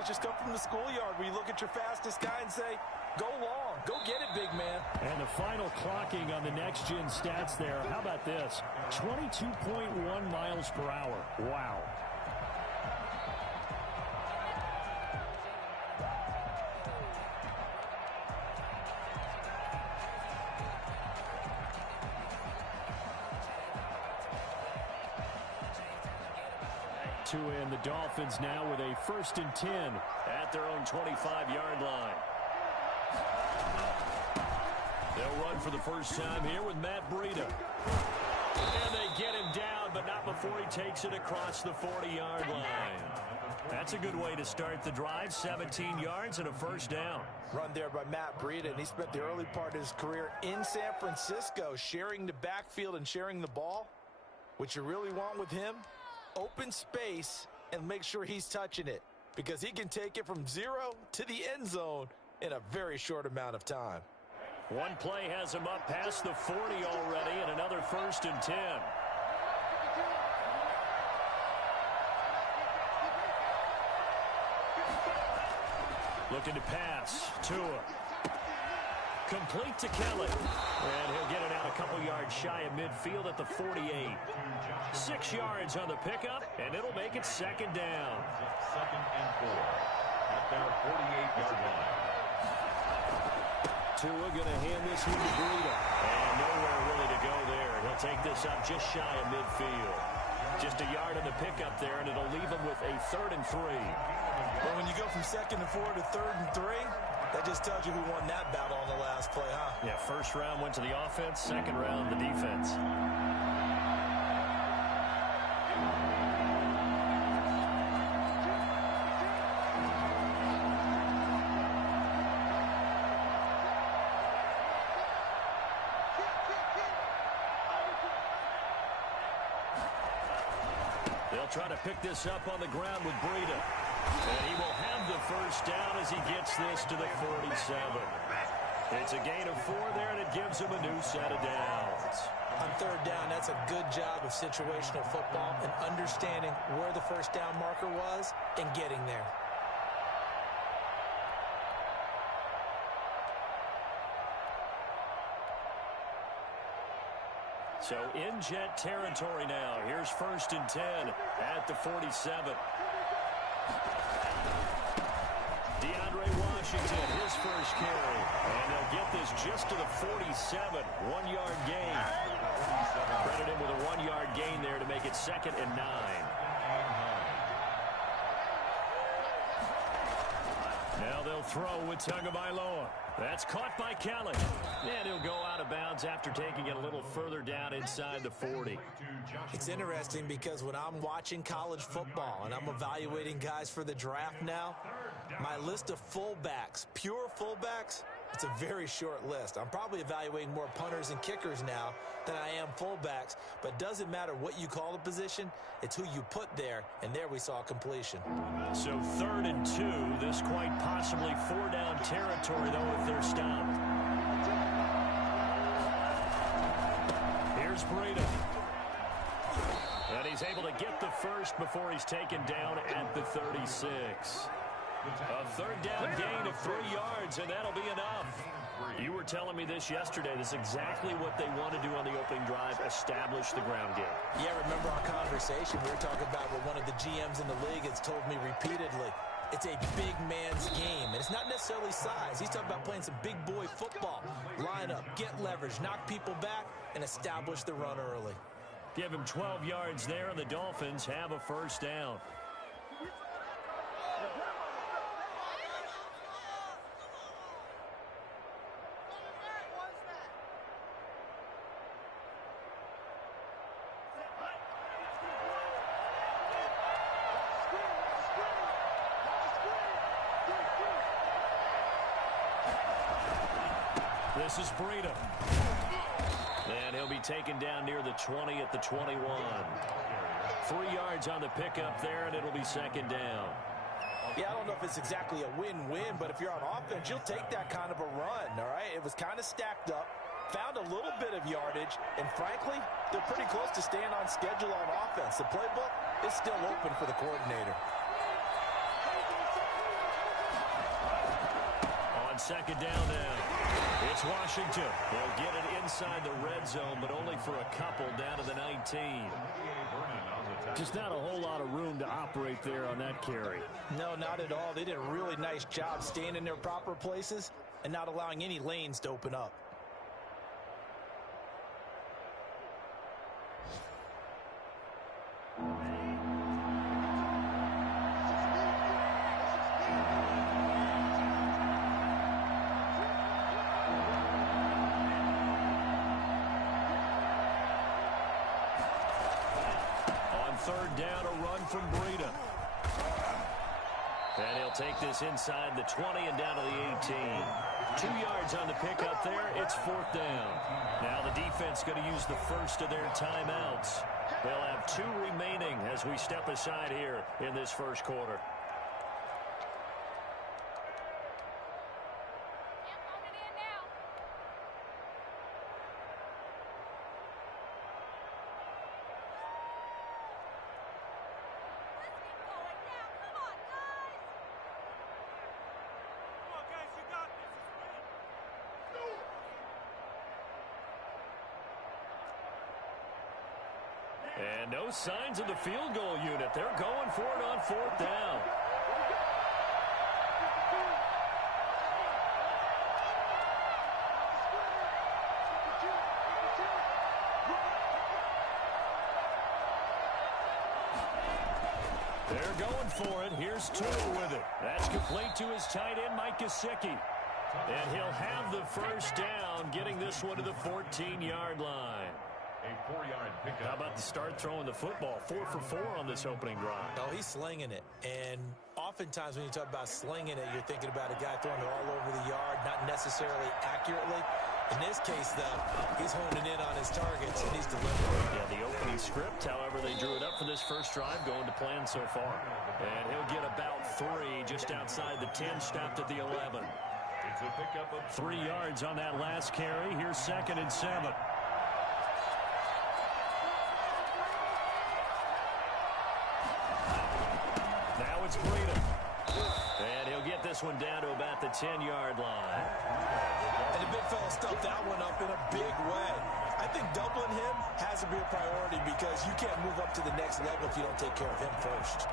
plays just come from the schoolyard where you look at your fastest guy and say, go long, go get it, big man. And the final clocking on the next-gen stats there, how about this? 22.1 miles per hour. Wow. To end, the Dolphins now with a 1st and 10 at their own 25-yard line. They'll run for the first time here with Matt Breida. And they get him down, but not before he takes it across the 40-yard line. That's a good way to start the drive. 17 yards and a first down. Run there by Matt Breida, and he spent the early part of his career in San Francisco sharing the backfield and sharing the ball. What you really want with him, open space and make sure he's touching it, because he can take it from 0 to the end zone in a very short amount of time. One play has him up past the 40 already, and another 1st and 10. Looking to pass. Tua. Complete to Kelly. And he'll get it out a couple yards shy of midfield at the 48. 6 yards on the pickup, and it'll make it 2nd down. 2nd and 4 at their 48-yard line. Tua going to hand this one to Breida. And nowhere really to go there. He'll take this up just shy of midfield. Just a yard on the pickup there, and it'll leave him with a 3rd and 3. But when you go from 2nd and 4 to 3rd and 3, that just tells you who won that battle on the last play, huh? Yeah, 1st round went to the offense, 2nd round the defense. They'll try to pick this up on the ground with Breida. And he will have the first down as he gets this to the 47. It's a gain of 4 there, and it gives him a new set of downs. On 3rd down, that's a good job of situational football and understanding where the first down marker was and getting there. So in jet territory now. Here's 1st and 10 at the 47. DeAndre Washington, his first carry. And they'll get this just to the 47. 1-yard gain. Credit him with a 1-yard gain there to make it 2nd and 9. Now they'll throw with Tagovailoa. That's caught by Kelly. And he'll go out of bounds after taking it a little further down inside the 40. It's interesting because when I'm watching college football and I'm evaluating guys for the draft now, my list of fullbacks, pure fullbacks, it's a very short list. I'm probably evaluating more punters and kickers now than I am fullbacks, but doesn't matter what you call the position, it's who you put there, and there we saw completion. So 3rd and 2, this quite possibly 4-down territory, though, if they're stopped. Here's Breida. And he's able to get the first before he's taken down at the 36. A 3rd down gain of 3 yards, and that'll be enough. You were telling me this yesterday. This is exactly what they want to do on the opening drive, establish the ground game. Yeah, remember our conversation? We were talking about what one of the GMs in the league has told me repeatedly. It's a big man's game, and it's not necessarily size. He's talking about playing some big boy football. Line up, get leverage, knock people back, and establish the run early. Give him 12 yards there, and the Dolphins have a first down. This is Breida. And he'll be taken down near the 20 at the 21. 3 yards on the pickup there, and it'll be 2nd down. Yeah, I don't know if it's exactly a win-win, but if you're on offense, you'll take that kind of a run, all right? It was kind of stacked up, found a little bit of yardage, and frankly, they're pretty close to staying on schedule on offense. The playbook is still open for the coordinator. second down now. It's Washington. They'll get it inside the red zone, but only for a couple down to the 19. Just not a whole lot of room to operate there on that carry. No, not at all. They did a really nice job staying in their proper places and not allowing any lanes to open up. Third down, a run from Breida. And he'll take this inside the 20 and down to the 18. 2 yards on the pickup there. It's fourth down. Now the defense going to use the first of their timeouts. They'll have 2 remaining as we step aside here in this first quarter. And no signs of the field goal unit. They're going for it on fourth down. They're going for it. Here's Tua with it. That's complete to his tight end, Mike Gesicki. And he'll have the first down, getting this one to the 14-yard line. A 4-yard pickup. How about the start throwing the football? 4 for 4 on this opening drive. Oh, he's slinging it. And oftentimes when you talk about slinging it, you're thinking about a guy throwing it all over the yard, not necessarily accurately. In this case, though, he's honing in on his targets, and he's delivering. Yeah, the opening script, however, they drew it up for this first drive, going to plan so far. And he'll get about 3 just outside the 10, stopped at the 11. It's a pickup of 3 yards on that last carry. Here's 2nd and 7. Now it's Breida. And he'll get this one down to about the 10-yard line. And the big fella stuffed that one up in a big way. I think doubling him has to be a priority because you can't move up to the next level if you don't take care of him first.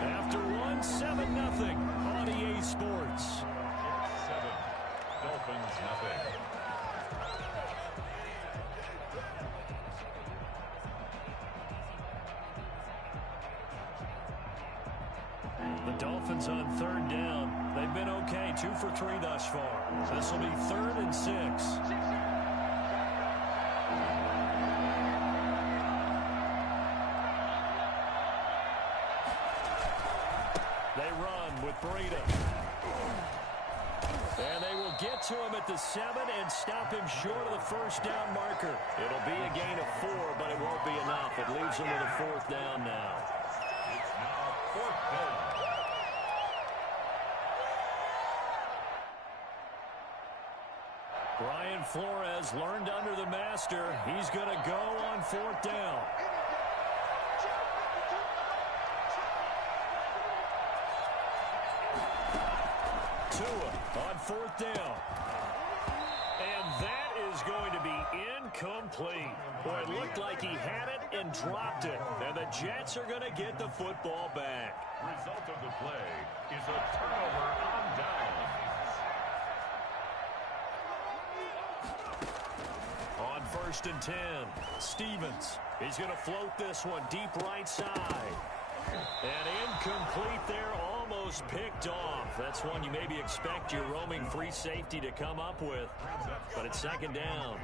After 7-0 on EA Sports. 7. Dolphins nothing. The Dolphins on third down. They've been okay, 2 for 3 thus far. This will be 3rd and 6. They run with Breida. And they will get to him at the 7 and stop him short of the first down marker. It'll be a gain of 4, but it won't be enough. It leaves him with a 4th down now. It's now 4th down. Brian Flores learned under the master. He's going to go on 4th down. Tua on 4th down. And that is going to be incomplete. Boy, it looked like he had it and dropped it. And the Jets are going to get the football back. Result of the play is a turnover on downs. On 1st and 10, Stevens. He's going to float this one deep right side. And incomplete there, almost picked off. That's one you maybe expect your roaming free safety to come up with. But it's 2nd down.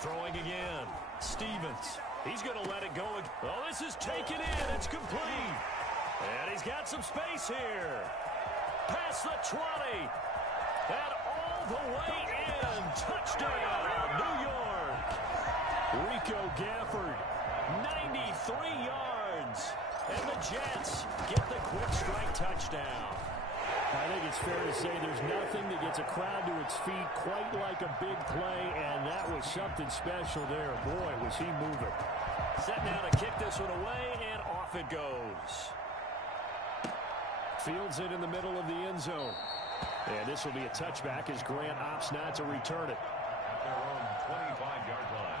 Throwing again. Stevens. He's going to let it go. Oh, this is taken in. It's complete. And he's got some space here. Past the 20. And all the way in. Touchdown, New York. Rico Gafford, 93 yards. And the Jets get the quick strike touchdown. I think it's fair to say there's nothing that gets a crowd to its feet quite like a big play, and that was something special there. Boy, was he moving. Set now to kick this one away, and off it goes. Fields it in the middle of the end zone. And this will be a touchback as Grant opts not to return it. At their own 25-yard line.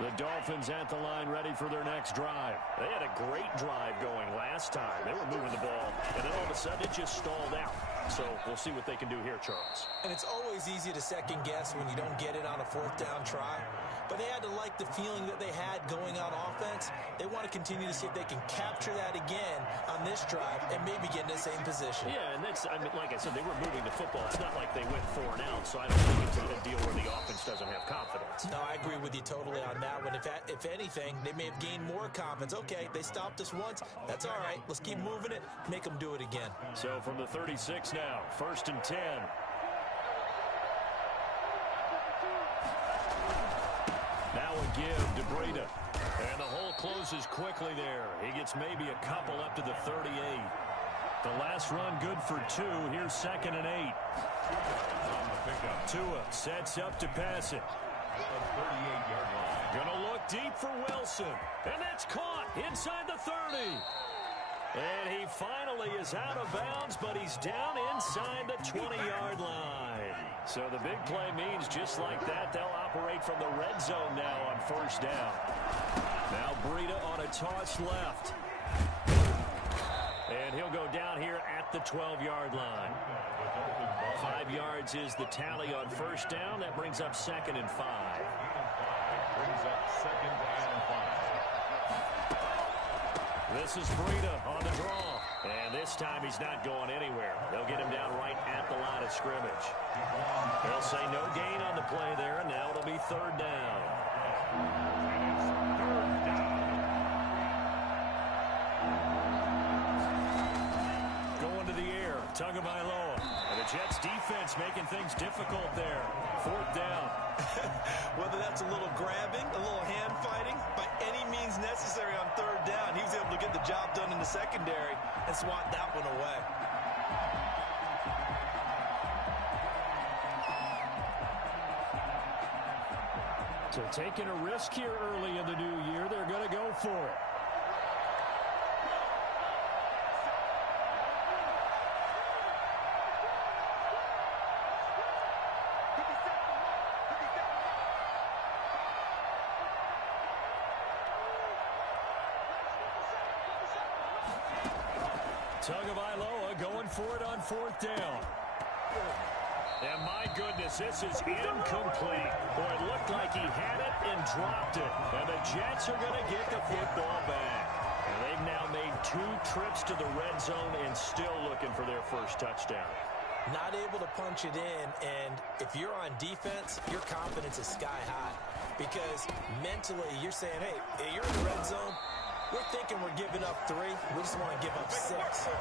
The Dolphins at the line ready for their next drive. They had a great drive going last time. They were moving the ball, and then all of a sudden it just stalled out. So we'll see what they can do here, Charles. And it's always easy to second guess when you don't get it on a fourth down try. But they had to like the feeling that they had going on offense. They want to continue to see if they can capture that again on this drive and maybe get in the same position. Yeah, and that's, I mean, like I said, they were moving the football. It's not like they went 4 and out, so I don't think it's a deal where the offense doesn't have confidence. No, I agree with you totally on that one. If anything, they may have gained more confidence. Okay, they stopped us once. That's all right. Let's keep moving it. Make them do it again. So from the 36 now, 1st and 10. Now a give to Breida. And the hole closes quickly there. He gets maybe a couple up to the 38. The last run good for 2. Here's 2nd and 8. Tua sets up to pass it. 38-yard line. Gonna look deep for Wilson. And that's caught inside the 30. And he finally is out of bounds, but he's down inside the 20-yard line. So the big play means just like that, they'll operate from the red zone now on 1st down. Now Breida on a toss left. And he'll go down here at the 12-yard line. 5 yards is the tally on 1st down. That brings up 2nd and 5. Brings up 2nd and 5. This is Breida on the draw. And this time he's not going anywhere. They'll get him down right at the line of scrimmage. They'll say no gain on the play there, and now it'll be 3rd down. Going to the air, Tagovailoa. And the Jets defense making things difficult there. 4th down. Whether that's a little grabbing, a little hand fighting, by any means necessary on 3rd down, he was able to get the job done in the secondary and swat that one away. So taking a risk here early in the new year, they're going to go for it. Tagovailoa going for it on 4th down. And my goodness, this is incomplete. Boy, it looked like he had it and dropped it. And the Jets are going to get the football back. And they've now made 2 trips to the red zone and still looking for their first touchdown. Not able to punch it in, and if you're on defense, your confidence is sky high. Because mentally, you're saying, hey, you're in the red zone. We're thinking we're giving up 3. We just want to give up 6.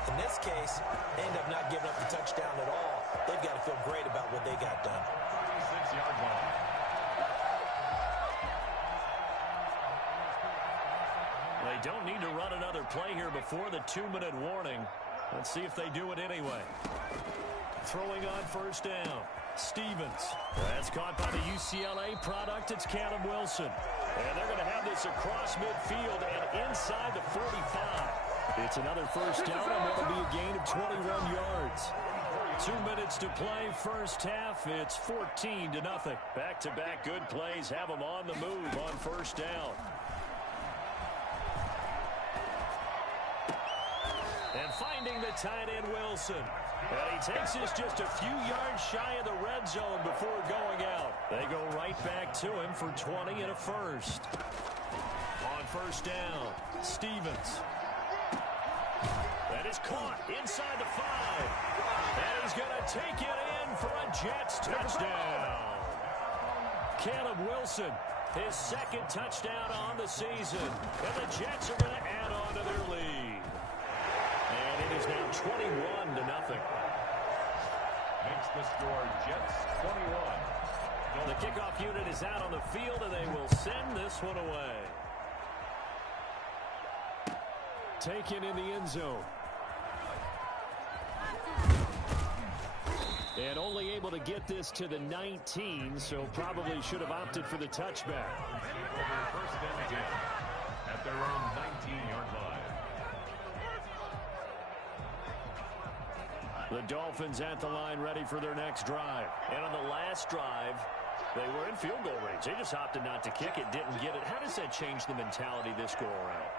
In this case, they end up not giving up the touchdown at all. They've got to feel great about what they got done. 36-yard line. They don't need to run another play here before the 2-minute warning. Let's see if they do it anyway. Throwing on 1st down. Stevens. That's caught by the UCLA product. It's Caleb Wilson. And they're going to have this across midfield and inside the 45. It's another 1st down, and that'll be a gain of 21 yards. 2 minutes to play 1st half. It's 14-0. Back-to-back good plays have them on the move on 1st down. And finding the tight end Wilson. And he takes this just a few yards shy of the red zone before going out. They go right back to him for 20 and a first. On 1st down, Stevens. That is caught inside the 5. And he's going to take it in for a Jets touchdown. Caleb Wilson, his 2nd touchdown on the season. And the Jets are going to add on to their lead. And it is now 21-0. Makes the score Jets 21. The kickoff unit is out on the field, and they will send this one away. Taken in the end zone. And only able to get this to the 19, so probably should have opted for the touchback. First and 10 at their own 19-yard line. The Dolphins at the line ready for their next drive. And on the last drive, they were in field goal range. They just opted not to kick it, didn't get it. How does that change the mentality this go around?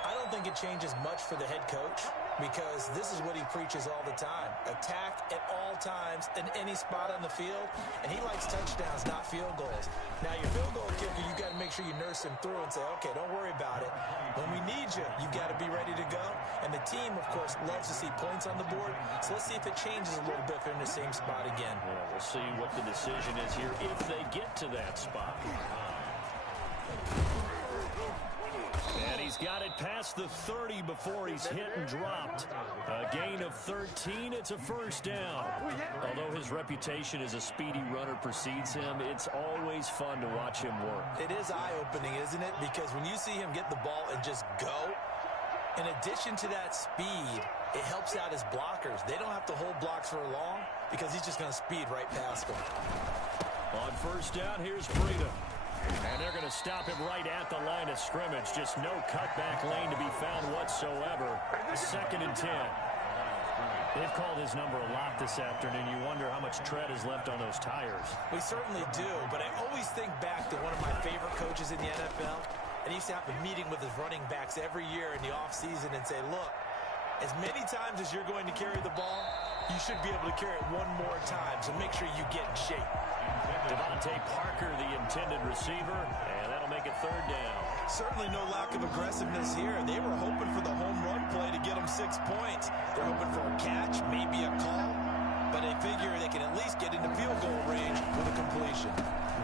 I don't think it changes much for the head coach because this is what he preaches all the time. Attack at all times in any spot on the field, and he likes touchdowns, not field goals. Now, your field goal kicker, you got to make sure you nurse him through and say, okay, don't worry about it. When we need you, you got to be ready to go. And the team, of course, loves to see points on the board, so let's see if it changes a little bit if they're in the same spot again. Yeah, we'll see what the decision is here if they get to that spot. And he's got it past the 30 before he's hit and dropped. A gain of 13. It's a first down. Although his reputation as a speedy runner precedes him, it's always fun to watch him work. It is eye-opening, isn't it? Because when you see him get the ball and just go, in addition to that speed, it helps out his blockers. They don't have to hold blocks for long because he's just going to speed right past them. On first down, here's Breida. And they're going to stop him right at the line of scrimmage. Just no cutback lane to be found whatsoever. 2nd and 10. They've called his number a lot this afternoon. You wonder how much tread is left on those tires. We certainly do, but I always think back to one of my favorite coaches in the NFL. And he used to have a meeting with his running backs every year in the offseason and say, look, as many times as you're going to carry the ball, you should be able to carry it one more time, so make sure you get in shape. Devontae Parker, the intended receiver, and that'll make it 3rd down. Certainly no lack of aggressiveness here. They were hoping for the home run play to get them 6 points. They're hoping for a catch, maybe a call, but they figure they can at least get into field goal range with a completion.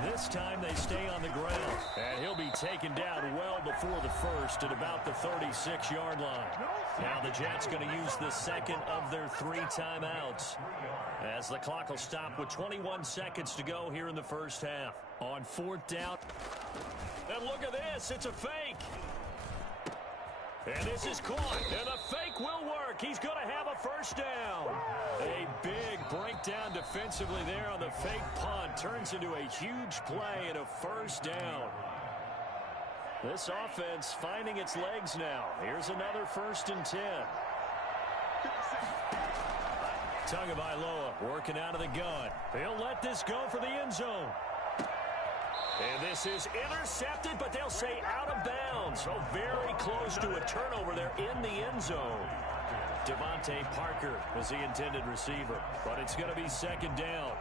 This time they stay on the ground, and he'll be taken down well before the first at about the 36-yard line. Now the Jets going to use the second of their 3 timeouts as the clock will stop with 21 seconds to go here in the first half. On 4th down. And look at this. It's a fake. And this is caught. And the fake will work. He's going to have a first down. A big breakdown defensively there on the fake punt. Turns into a huge play and a first down. This offense finding its legs now. Here's another 1st and 10. Tagovailoa working out of the gun. He'll let this go for the end zone. And this is intercepted, but they'll say out of bounds. So very close to a turnover there in the end zone. Devontae Parker was the intended receiver, but it's going to be 2nd down.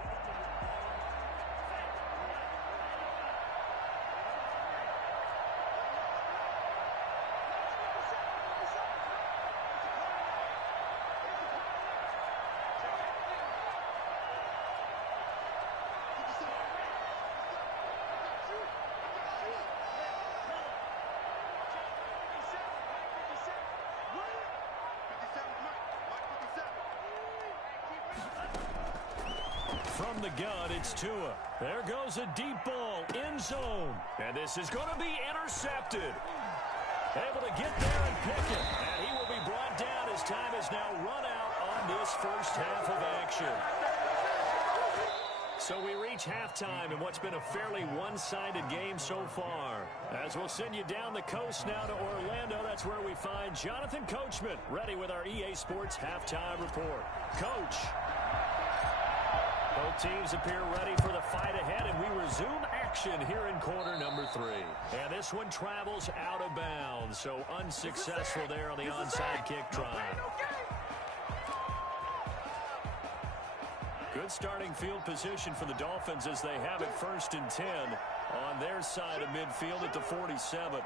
From the gun, it's Tua. There goes a deep ball, end zone. And this is going to be intercepted. Able to get there and pick it. And he will be brought down as time is now run out on this first half of action. So we reach halftime in what's been a fairly one-sided game so far. As we'll send you down the coast now to Orlando, that's where we find Jonathan Coachman, ready with our EA Sports Halftime Report. Coach. Both teams appear ready for the fight ahead, and we resume action here in quarter number 3. And this one travels out of bounds, so unsuccessful there on the onside kick try. Good starting field position for the Dolphins as they have it 1st and 10 on their side of midfield at the 47.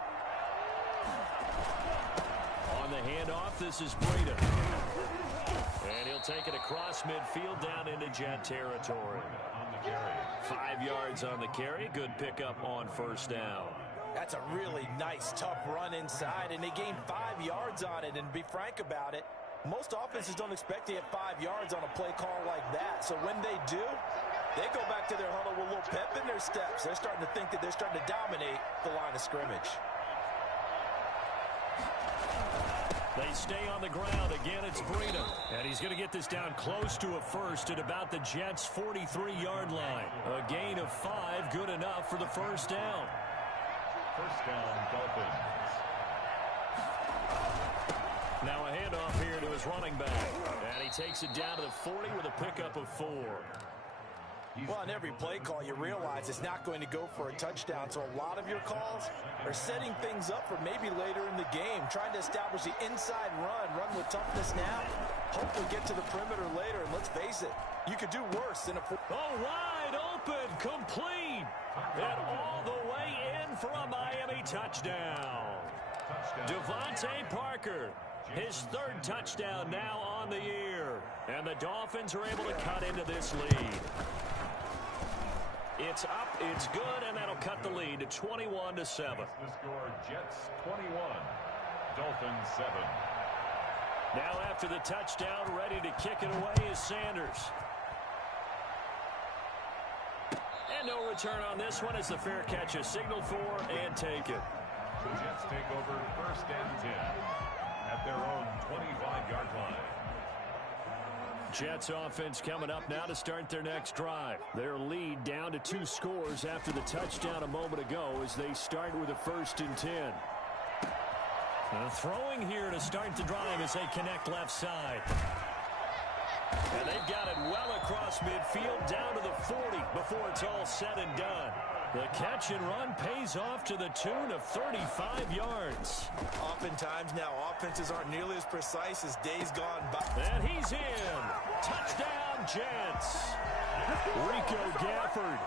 On the handoff, this is Breida. And he'll take it across midfield down into Jet territory. 5 yards on the carry. Good pickup on first down. That's a really nice, tough run inside, and they gained 5 yards on it. And to be frank about it, Most offenses don't expect to hit 5 yards on a play call like that. So when they do, they go back to their huddle with a little pep in their steps. They're starting to think that they're starting to dominate the line of scrimmage. They stay on the ground. Again, it's Breida. And he's going to get this down close to a first at about the Jets' 43-yard line. A gain of 5, good enough for the first down. First down, Dolphins. Now a handoff here to his running back. And he takes it down to the 40 with a pickup of 4. Well, on every play call, you realize it's not going to go for a touchdown. So a lot of your calls are setting things up for maybe later in the game, trying to establish the inside run with toughness now. Hopefully get to the perimeter later, and let's face it, you could do worse than a... Oh, wide open, complete, and all the way in for a Miami touchdown. Devontae Parker, his 3rd touchdown now on the year, and the Dolphins are able to cut into this lead. It's up, it's good, and that'll cut the lead to 21-7. The score, Jets 21, Dolphins 7. Now after the touchdown, ready to kick it away is Sanders. And no return on this one as the fair catch is signaled for and taken. The Jets take over 1st and 10 at their own 25-yard line. Jets offense coming up now to start their next drive. Their lead down to 2 scores after the touchdown a moment ago as they start with a 1st and 10. And throwing here to start the drive as they connect left side. And they've got it well across midfield down to the 40 before it's all said and done. The catch and run pays off to the tune of 35 yards. Oftentimes now, offenses aren't nearly as precise as days gone by. And he's in. Touchdown, Jets. Rico Gafford,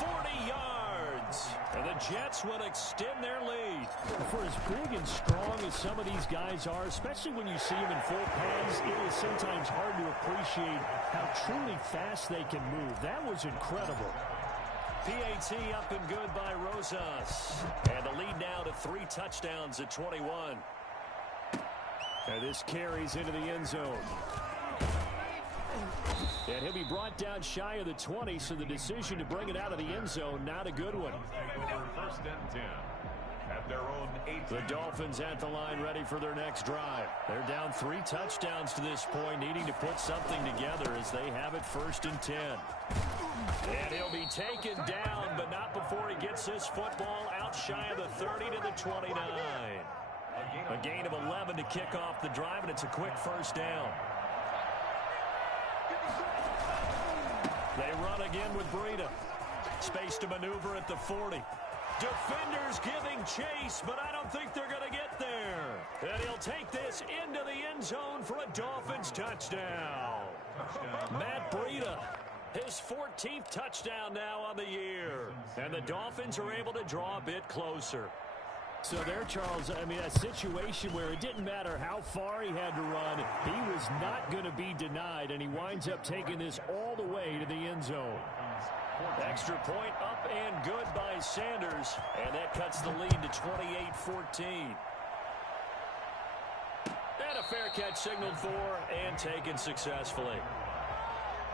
40 yards. And the Jets will extend their lead. For as big and strong as some of these guys are, especially when you see them in full pads, it is sometimes hard to appreciate how truly fast they can move. That was incredible. PAT up and good by Rosas. And the lead now to 3 touchdowns at 21. And this carries into the end zone. And he'll be brought down shy of the 20, so the decision to bring it out of the end zone, not a good one. First and 10 at their own 8. The Dolphins at the line ready for their next drive. They're down 3 touchdowns to this point, needing to put something together as they have it 1st and 10. And he'll be taken down, but not before he gets this football out shy of the 30 to the 29. A gain of 11 to kick off the drive, and it's a quick first down. They run again with Breida. Space to maneuver at the 40. Defenders giving chase, but I don't think they're going to get there. And he'll take this into the end zone for a Dolphins touchdown. Matt Breida, his 14th touchdown now on the year. And the Dolphins are able to draw a bit closer. So there, Charles, I mean, a situation where it didn't matter how far he had to run, he was not going to be denied, and he winds up taking this all the way to the end zone. Extra point up and good by Sanders, and that cuts the lead to 28-14. And a fair catch signaled for and taken successfully.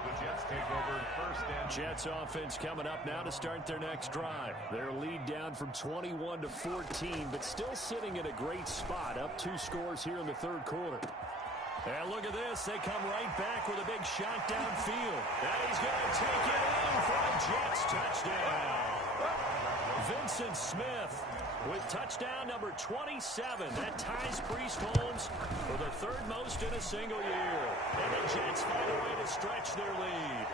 The Jets take over 1st and... Jets offense coming up now to start their next drive. Their lead down from 21 to 14, but still sitting at a great spot, up 2 scores here in the 3rd quarter. And look at this. They come right back with a big shot downfield. And he's going to take it in for a Jets touchdown. Vincent Smith with touchdown number 27. That ties Priest Holmes for the 3rd most in a single year. And the Jets find a way to stretch their lead.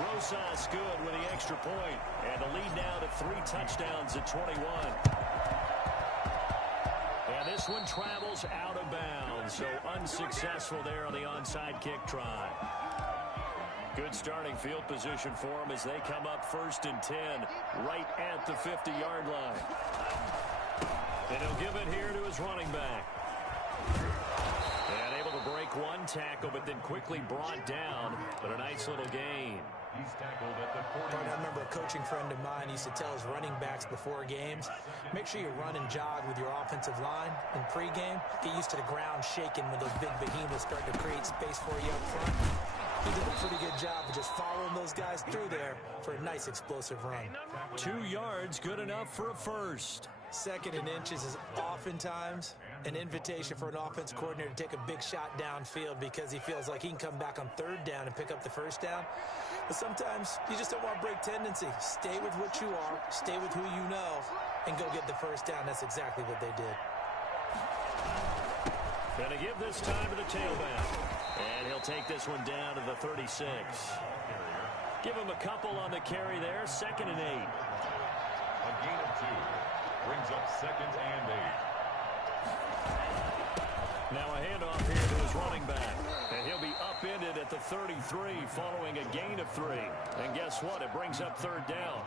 Rosas good with the extra point. And the lead now to 3 touchdowns at 21. And this one travels out of bounds, so unsuccessful there on the onside kick try. Good starting field position for them as they come up 1st and 10, right at the 50-yard line. And he'll give it here to his running back. And able to break one tackle, but then quickly brought down. But a nice little gain. He's tackled at the 40. I remember a coaching friend of mine used to tell his running backs before games, make sure you run and jog with your offensive line in pregame. Get used to the ground shaking when those big behemoths start to create space for you up front. He did a pretty good job of just following those guys through there for a nice explosive run. 2 yards, good enough for a first. 2nd and inches is oftentimes an invitation for an offense coordinator to take a big shot downfield because he feels like he can come back on 3rd down and pick up the 1st down. But sometimes you just don't want to break tendency. Stay with what you are, stay with who you know, and go get the 1st down. That's exactly what they did. Going to give this time to the tailback. And he'll take this one down to the 36. Give him a couple on the carry there. 2nd and 8. A gain of 2. Brings up 2nd and 8. Now a handoff here to his running back. And he'll be upended at the 33 following a gain of 3. And guess what? It brings up 3rd down.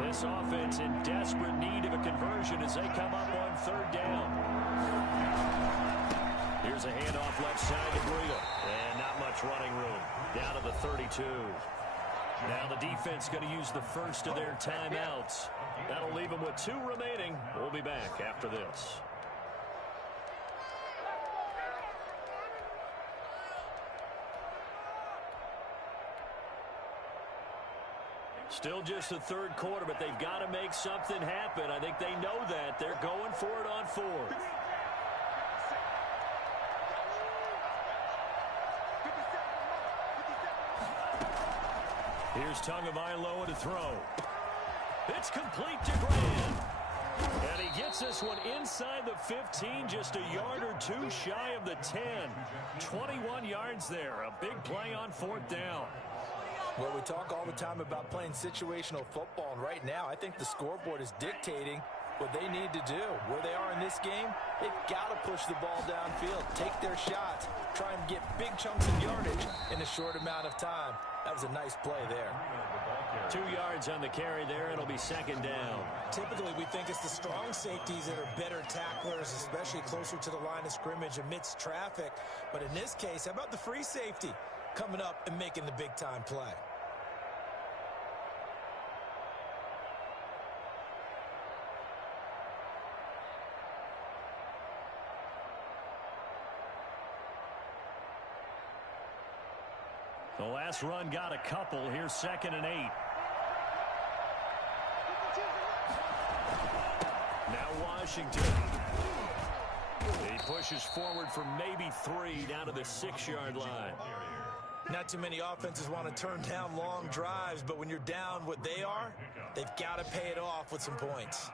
This offense in desperate need of a conversion as they come up on 3rd down. Here's a handoff left side to Breida. And not much running room. Down to the 32. Now the defense going to use the first of their timeouts. That'll leave them with 2 remaining. We'll be back after this. Still just the 3rd quarter, but they've got to make something happen. I think they know that. They're going for it on 4th. Here's Tagovailoa to throw. It's complete to Graham. And he gets this one inside the 15, just a yard or 2 shy of the 10. 21 yards there. A big play on 4th down. Well, we talk all the time about playing situational football, and right now I think the scoreboard is dictating what they need to do. Where they are in this game, they've got to push the ball downfield, take their shots, try and get big chunks of yardage in a short amount of time. That was a nice play there. 2 yards on the carry there. It'll be 2nd down. Typically, we think it's the strong safeties that are better tacklers, especially closer to the line of scrimmage amidst traffic. But in this case, how about the free safety coming up and making the big-time play? The last run got a couple. Here's 2nd and 8. Now Washington. He pushes forward for maybe 3 down to the 6-yard line. Not too many offenses want to turn down long drives, but when you're down what they are, they've got to pay it off with some points.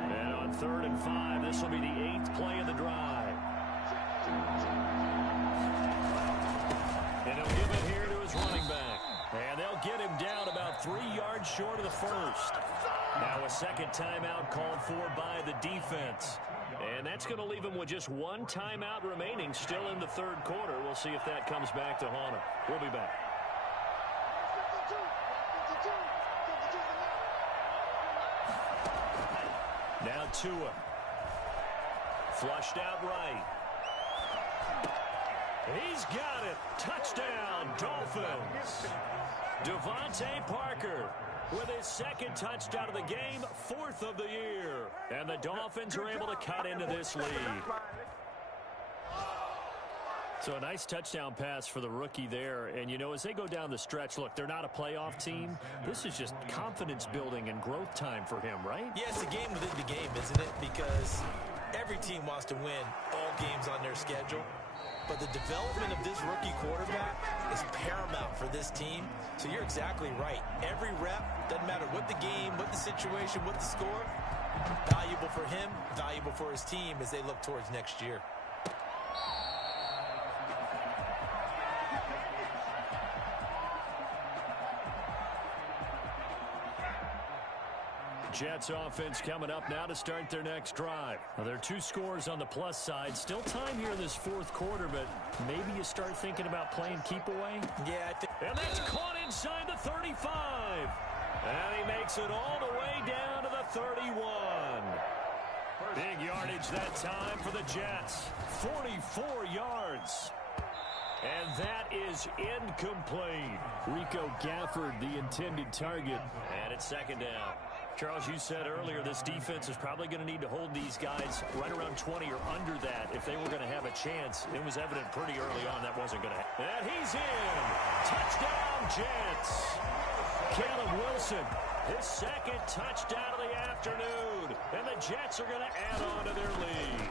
And on 3rd and 5, this will be the 8th play of the drive. And he'll give it here to his running back. And they'll get him down about 3 yards short of the first. Now a 2nd timeout called for by the defense. And that's going to leave him with just 1 timeout remaining still in the 3rd quarter. We'll see if that comes back to haunt him. We'll be back. Now Tua. Flushed out right. He's got it. Touchdown, Dolphins. Devontae Parker with his 2nd touchdown of the game, 4th of the year. And the Dolphins are able to cut into this lead. So a nice touchdown pass for the rookie there. And, you know, as they go down the stretch, look, they're not a playoff team. This is just confidence building and growth time for him, right? Yeah, it's a game within the game, isn't it? Because every team wants to win all games on their schedule. But the development of this rookie quarterback is paramount for this team. So you're exactly right. Every rep, doesn't matter what the game, what the situation, what the score, valuable for him, valuable for his team as they look towards next year. Jets offense coming up now to start their next drive. Well, there are 2 scores on the plus side. Still time here in this 4th quarter, but maybe you start thinking about playing keep away. Yeah, I think. And that's caught inside the 35. And he makes it all the way down to the 31. Big yardage that time for the Jets. 44 yards. And that is incomplete. Rico Gafford, the intended target. And it's 2nd down. Charles, you said earlier this defense is probably going to need to hold these guys right around 20 or under that if they were going to have a chance. It was evident pretty early on that wasn't going to happen. And he's in. Touchdown, Jets. Caleb Wilson, his 2nd touchdown of the afternoon. And the Jets are going to add on to their lead.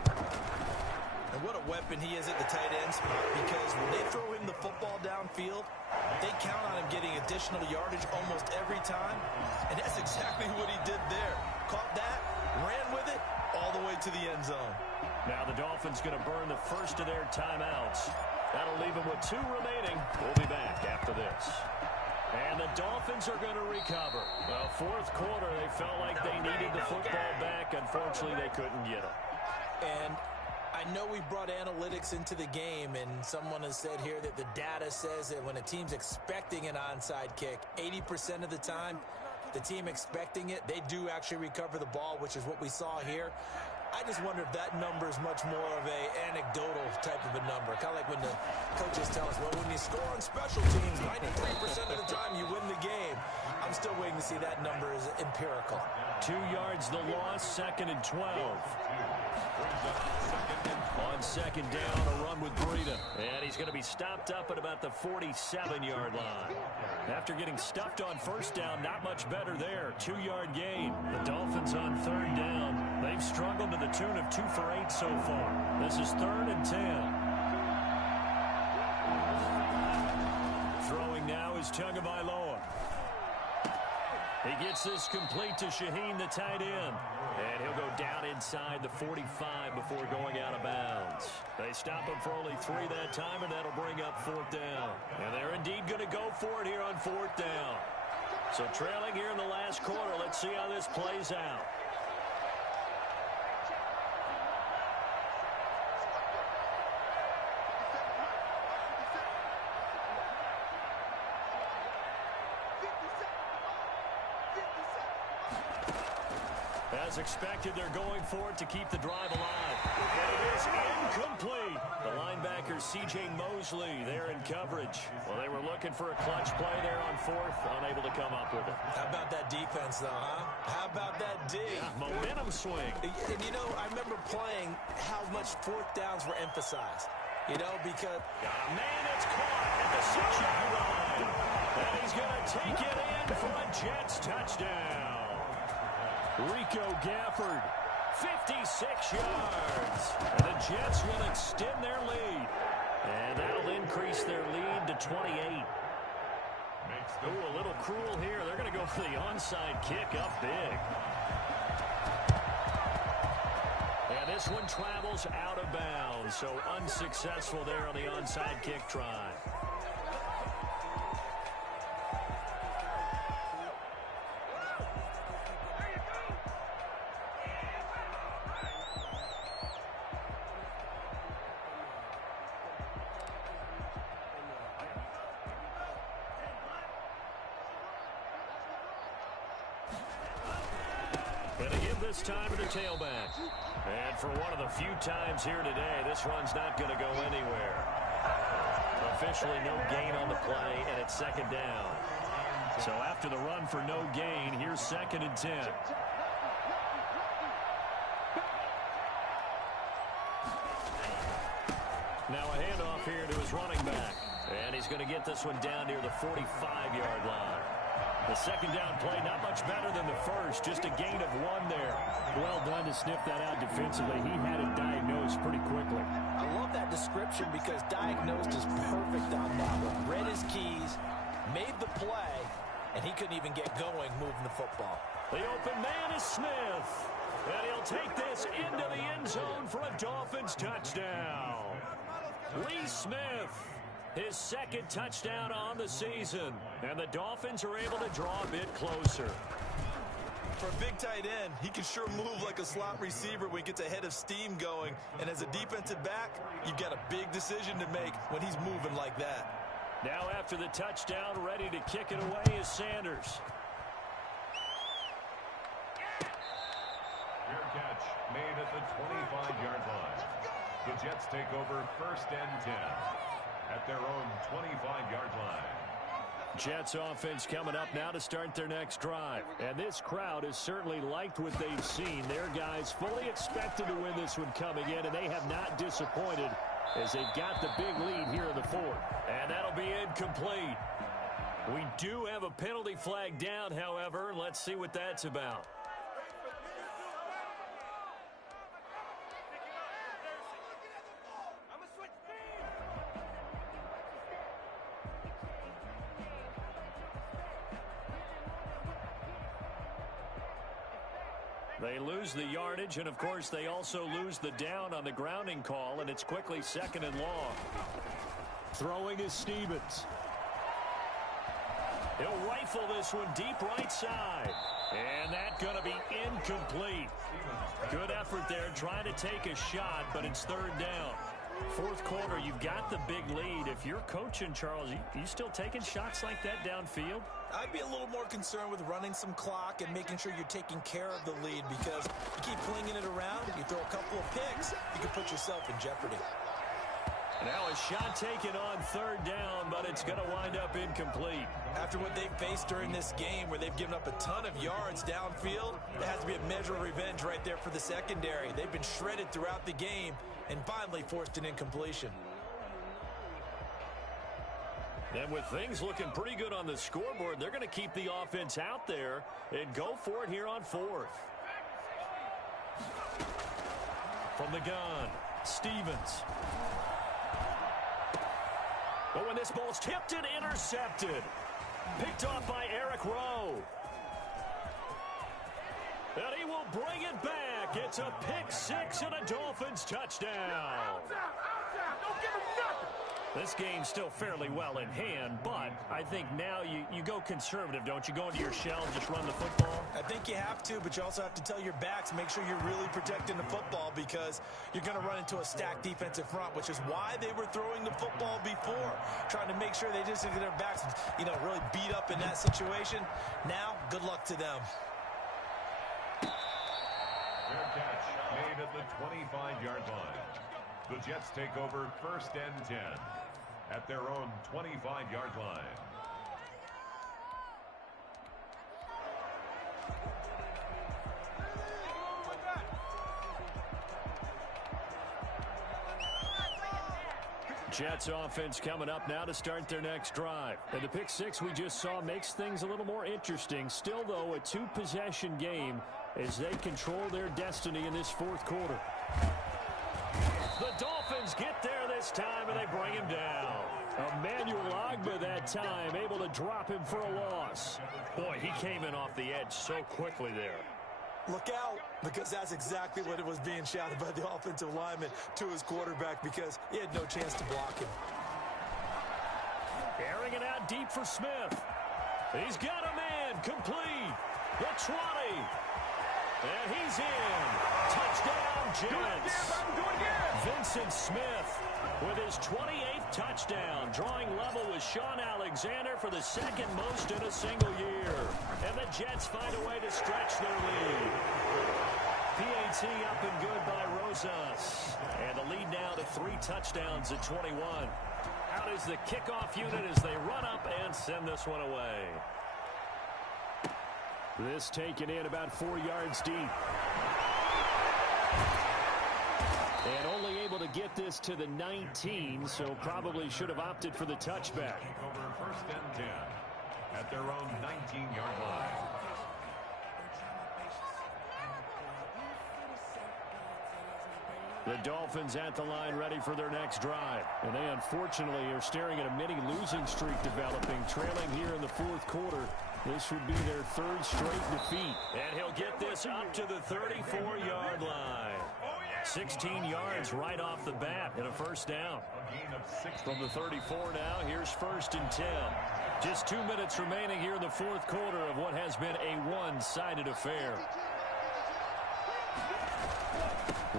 And what a weapon he is at the tight end spot, because when they throw him the football downfield, they count on him getting additional yardage almost every time. And that's exactly what he did there. Caught that, ran with it, all the way to the end zone. Now the Dolphins going to burn the first of their timeouts. That'll leave them with 2 remaining. We'll be back after this. And the Dolphins are going to recover. The 4th quarter, they felt like they needed the football back. Unfortunately, they couldn't get it. And I know we brought analytics into the game, and someone has said here that the data says that when a team's expecting an onside kick, 80% of the time, the team expecting it, they do actually recover the ball, which is what we saw here. I just wonder if that number is much more of a anecdotal type of a number. Kind of like when the coaches tell us, well, when you score on special teams, 93% of the time you win the game. I'm still waiting to see that number is empirical. 2 yards the loss, 2nd and 12. On 2nd down, a run with Breida. And he's going to be stopped up at about the 47-yard line. After getting stuffed on 1st down, not much better there. 2-yard gain. The Dolphins on 3rd down. They've struggled to the tune of 2 for 8 so far. This is 3rd and 10. Throwing now is Tagovailoa. He gets this complete to Shaheen, the tight end. And he'll go down inside the 45 before going out of bounds. They stop him for only 3 that time, and that'll bring up 4th down. And they're indeed going to go for it here on 4th down. So trailing here in the last quarter, let's see how this plays out. As expected, they're going for it to keep the drive alive. And it is incomplete. The linebacker, C.J. Mosley, there in coverage. Well, they were looking for a clutch play there on 4th, unable to come up with it. How about that defense, though, huh? How about that D? Yeah, momentum swing. And, you know, I remember playing how much 4th downs were emphasized. You know, because... Got a man that's caught at the 6-yard line. And he's going to take it in for a Jets touchdown. Rico Gafford, 56 yards. And the Jets will extend their lead. And that'll increase their lead to 28. Ooh, a little cruel here. They're going to go for the onside kick up big. And this one travels out of bounds. So unsuccessful there on the onside kick try. This time to the tailback. And for one of the few times here today, this run's not going to go anywhere. Officially no gain on the play, and it's 2nd down. So after the run for no gain, here's 2nd and 10. Now a handoff here to his running back. And he's going to get this one down near the 45-yard line. The 2nd down play, not much better than the first. Just a gain of 1 there. Well done to sniff that out defensively. He had it diagnosed pretty quickly. I love that description because diagnosed is perfect on that one. Read his keys, made the play, and he couldn't even get going moving the football. The open man is Smith. And he'll take this into the end zone for a Dolphins touchdown. Lee Smith. His 2nd touchdown on the season. And the Dolphins are able to draw a bit closer. For a big tight end, he can sure move like a slot receiver when he gets a head of steam going. And as a defensive back, you've got a big decision to make when he's moving like that. Now after the touchdown, ready to kick it away is Sanders. Fair catch made at the 25-yard line. The Jets take over 1st and 10 at their own 25-yard line. Jets offense coming up now to start their next drive. And this crowd has certainly liked what they've seen. Their guys fully expected to win this one coming in, and they have not disappointed as they've got the big lead here in the 4th. And that'll be incomplete. We do have a penalty flag down, however. Let's see what that's about. They lose the yardage, and of course they also lose the down on the grounding call, and it's quickly 2nd and long. Throwing is Stevens. He'll rifle this one deep right side. And that's going to be incomplete. Good effort there trying to take a shot, but it's 3rd down. 4th quarter, you've got the big lead. If you're coaching, Charles, you still taking shots like that downfield? I'd be a little more concerned with running some clock and making sure you're taking care of the lead, because you keep flinging it around, you throw a couple of picks, you can put yourself in jeopardy. Now a shot taken on 3rd down, but it's going to wind up incomplete. After what they've faced during this game where they've given up a ton of yards downfield, there has to be a measure of revenge right there for the secondary. They've been shredded throughout the game and finally forced an incompletion. And with things looking pretty good on the scoreboard, they're going to keep the offense out there and go for it here on 4th. From the gun, Stevens. But when this ball's tipped and intercepted, picked off by Eric Rowe. And he will bring it back. It's a pick 6 and a Dolphins touchdown. Don't give him nothing. This game's still fairly well in hand, but I think now you go conservative, don't you? Go into your shell and just run the football? I think you have to, but you also have to tell your backs, make sure you're really protecting the football, because you're going to run into a stacked defensive front, which is why they were throwing the football before, trying to make sure they just get their backs, really beat up in that situation. Now, good luck to them. Fair catch made at the 25-yard line. The Jets take over 1st and 10 at their own 25-yard line. Jets offense coming up now to start their next drive. And the pick 6 we just saw makes things a little more interesting. Still, though, a 2-possession game as they control their destiny in this 4th quarter. The Dolphins get there this time, and they bring him down. Emmanuel Ogbah that time, able to drop him for a loss. Boy, he came in off the edge so quickly there. Look out, because that's exactly what it was being shouted by the offensive lineman to his quarterback, because he had no chance to block him. Airing it out deep for Smith. He's got a man, complete. The 20. And he's in. Touchdown, Jets. Vincent Smith with his 28th touchdown, drawing level with Sean Alexander for the 2nd most in a single year. And the Jets find a way to stretch their lead. PAT up and good by Rosas. And the lead now to 3 touchdowns at 21. Out is the kickoff unit as they run up and send this one away. This taken in about 4 yards deep. And only able to get this to the 19, so probably should have opted for the touchback. Over 1st and 10 at their own 19-yard line. The Dolphins at the line ready for their next drive. And they unfortunately are staring at a mini losing streak developing, trailing here in the 4th quarter. This would be their 3rd straight defeat. And he'll get this up to the 34-yard line. 16 yards right off the bat and a first down. From the 34 now, here's 1st and 10. Just 2 minutes remaining here in the fourth quarter of what has been a one-sided affair.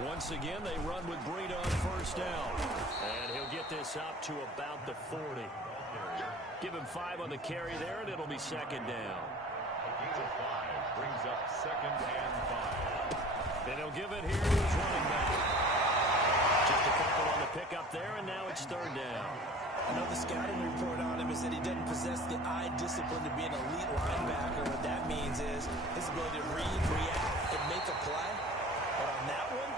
Once again, they run with Breida on first down. And he'll get this up to about the 40. Give him 5 on the carry there, and it'll be 2nd down. Gain of 5 brings up 2nd and 5. And he'll give it here to his running back. Just a couple on the pickup there, and now it's 3rd down. I know the scouting report on him is that he doesn't possess the eye discipline to be an elite linebacker. What that means is his ability to read, react, and make a play. But on that one,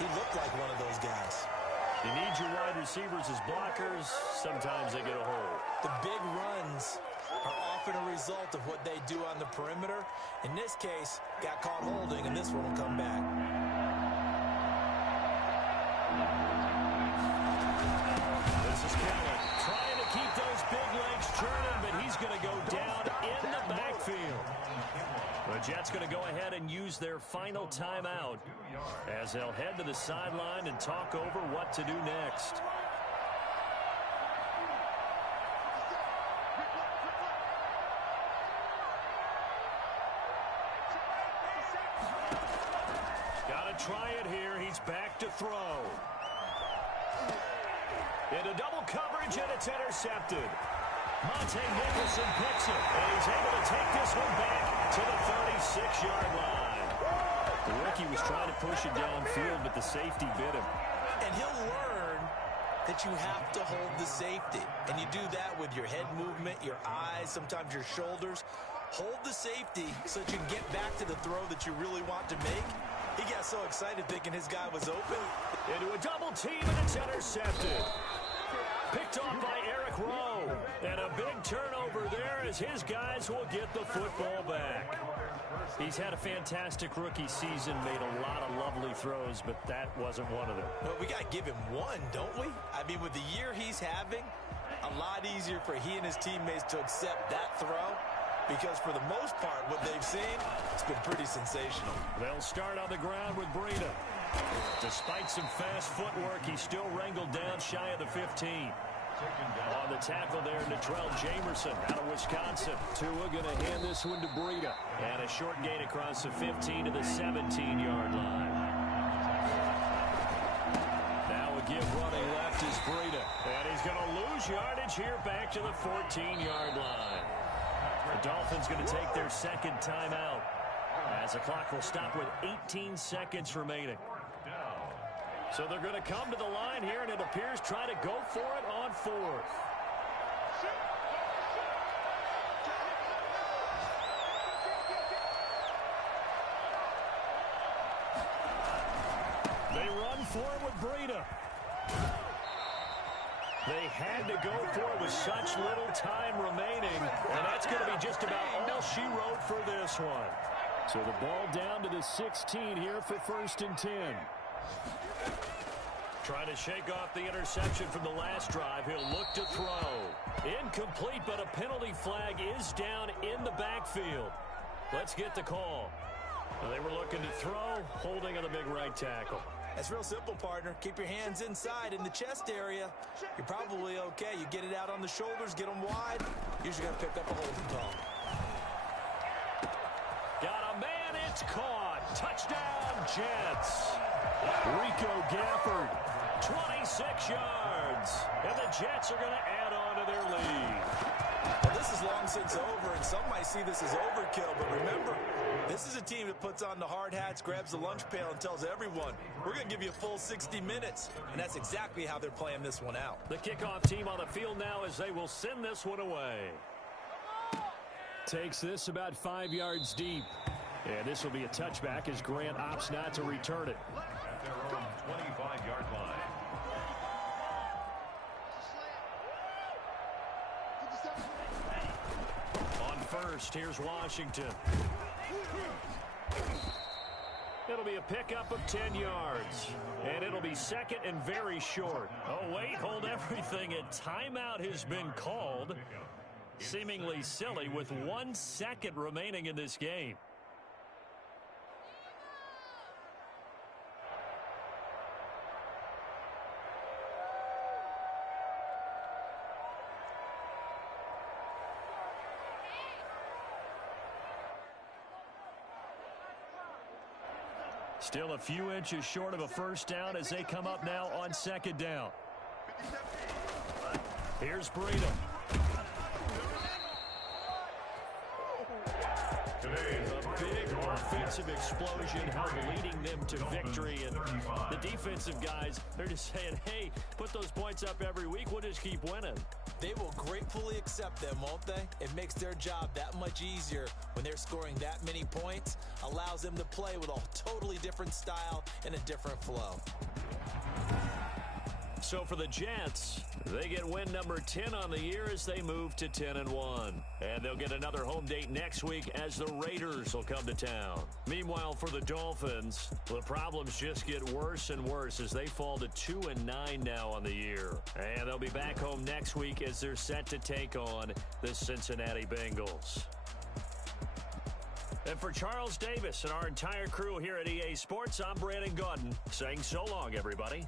he looked like one of those guys. You need your wide receivers as blockers. Sometimes they get a hold. The big runs are often a result of what they do on the perimeter. In this case, got caught holding, and this one will come back. This is Kellen trying to keep those big legs churning, but he's going to go down in the backfield. The Jets going to go ahead and use their final timeout as they'll head to the sideline and talk over what to do next. Got to try it here. He's back to throw. Into double coverage, and it's intercepted. Monte Nicholson picks it, and he's able to take this one back to the 36-yard line. The rookie was trying to push it downfield, but the safety bit him. And he'll learn that you have to hold the safety. And you do that with your head movement, your eyes, sometimes your shoulders. Hold the safety so that you can get back to the throw that you really want to make. He got so excited thinking his guy was open. Into a double team, and it's intercepted. Picked off by Eric Rowe. And a big turnover there as his guys will get the football back. He's had a fantastic rookie season, made a lot of lovely throws, but that wasn't one of them. Well, we got to give him one, don't we? I mean, with the year he's having, a lot easier for he and his teammates to accept that throw. Because for the most part, what they've seen, it's been pretty sensational. They'll start on the ground with Breida. Despite some fast footwork, he's still wrangled down shy of the 15. On the tackle there, Natrell Jamerson out of Wisconsin. Tua going to hand this one to Breida. And a short gain across the 15 to the 17-yard line. Now a give running left is Breida. And he's going to lose yardage here back to the 14-yard line. The Dolphins going to take their 2nd timeout as the clock will stop with 18 seconds remaining. So they're going to come to the line here, and it appears trying to go for it on 4th. They run for it with Breida. They had to go for it with such little time remaining, and that's going to be just about all she wrote for this one. So the ball down to the 16 here for 1st and 10. Trying to shake off the interception from the last drive. He'll look to throw. Incomplete, but a penalty flag is down in the backfield. Let's get the call. Well, they were looking to throw, holding on the big right tackle. That's real simple, partner. Keep your hands inside in the chest area. You're probably okay. You get it out on the shoulders, get them wide. Usually going to pick up a holding call. Got a man, it's caught. Touchdown, Jets. Rico Gafford, 26 yards. And the Jets are going to add on to their lead. Well, this is long since over, and some might see this as overkill. But remember, this is a team that puts on the hard hats, grabs the lunch pail, and tells everyone, we're going to give you a full 60 minutes. And that's exactly how they're playing this one out. The kickoff team on the field now as they will send this one away. Takes this about 5 yards deep. And this will be a touchback as Grant opts not to return it. At their own 25-yard line. On first, here's Washington. It'll be a pickup of 10 yards. And it'll be 2nd and very short. Oh, wait, hold everything. A timeout has been called. Seemingly silly with 1 second remaining in this game. Still a few inches short of a first down as they come up now on second down. Here's Breedham. A big offensive explosion leading them to victory. And the defensive guys, they're just saying, hey, put those points up every week. We'll just keep winning. They will gratefully accept them, won't they? It makes their job that much easier when they're scoring that many points. Allows them to play with a totally different style and a different flow. So for the Jets, they get win number 10 on the year as they move to 10-1. And they'll get another home date next week as the Raiders will come to town. Meanwhile, for the Dolphins, the problems just get worse and worse as they fall to 2-9 now on the year. And they'll be back home next week as they're set to take on the Cincinnati Bengals. And for Charles Davis and our entire crew here at EA Sports, I'm Brandon Gaudin saying so long, everybody.